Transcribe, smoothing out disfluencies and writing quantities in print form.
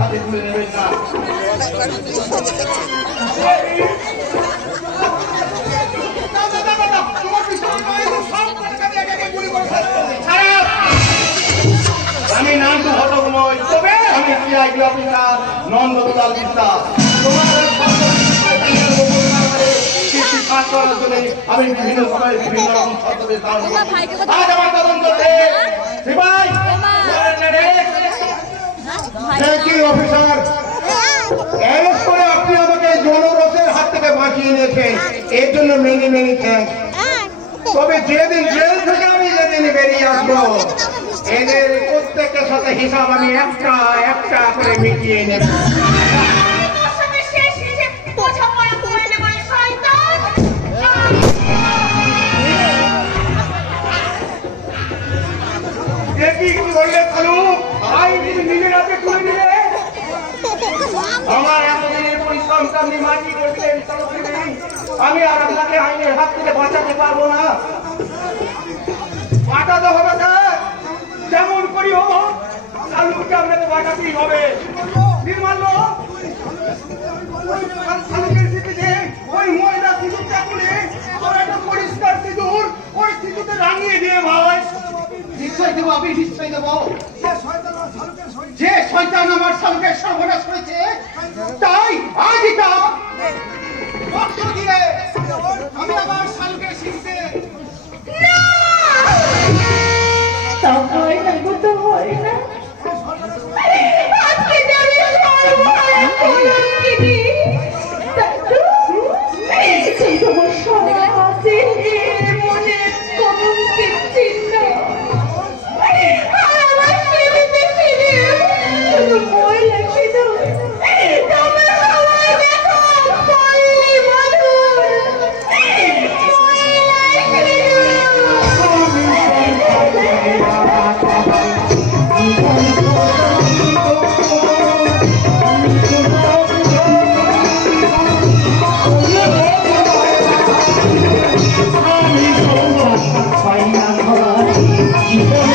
হাতে তুলে নেবেন না। আমি নাম ঘটকময়, তবে আমি সিআইডি অফিসার নন্দলাল বিশ্বাস। আমি বিভিন্ন সময় বিভিন্ন রকম ছদ্মবেশ ধারণ করি। আজ আমার তদন্ততে সিপাই অফিসার অ্যারেস্ট করে আপনি আমাকে জনরোষের হাত থেকে বাঁচিয়ে নিয়েছেন, এর জন্য মেনি মেনি থ্যাঙ্ক। তবে যেদিন জেল থেকে আমি যেদিন বেরিয়ে আসবো, এদের প্রত্যেকের সাথে হিসাব আমি একটা একটা করে মিটিয়ে নেব। আমার এতদিনের পরিশ্রমটা আপনি মাটি করে দিলেন, আমি আর আপনাকে আইনের হাত থেকে বাঁচাতে পারবো না। বাঁচাতে হবে স্যার, যেমন করি হোক শালুককে আপনাকে বাঁচাতেই হবে। নির্মাল্য শালুকের স্মৃতিতে ওই ময়দা সিঁদুরটা খুলে একটা পরিষ্কার সিঁদুর ওই সিঁদুরতে রাঙিয়ে দিয়ে ভাই। নিশ্চয় দেবো, আমি নিশ্চয় দেবো। যে শয়তান আমার শালুকের সর্বনাশ করেছে, তাই আজ এটা রক্ত দিয়ে আমি আমার শালুকের শিখতে Bye.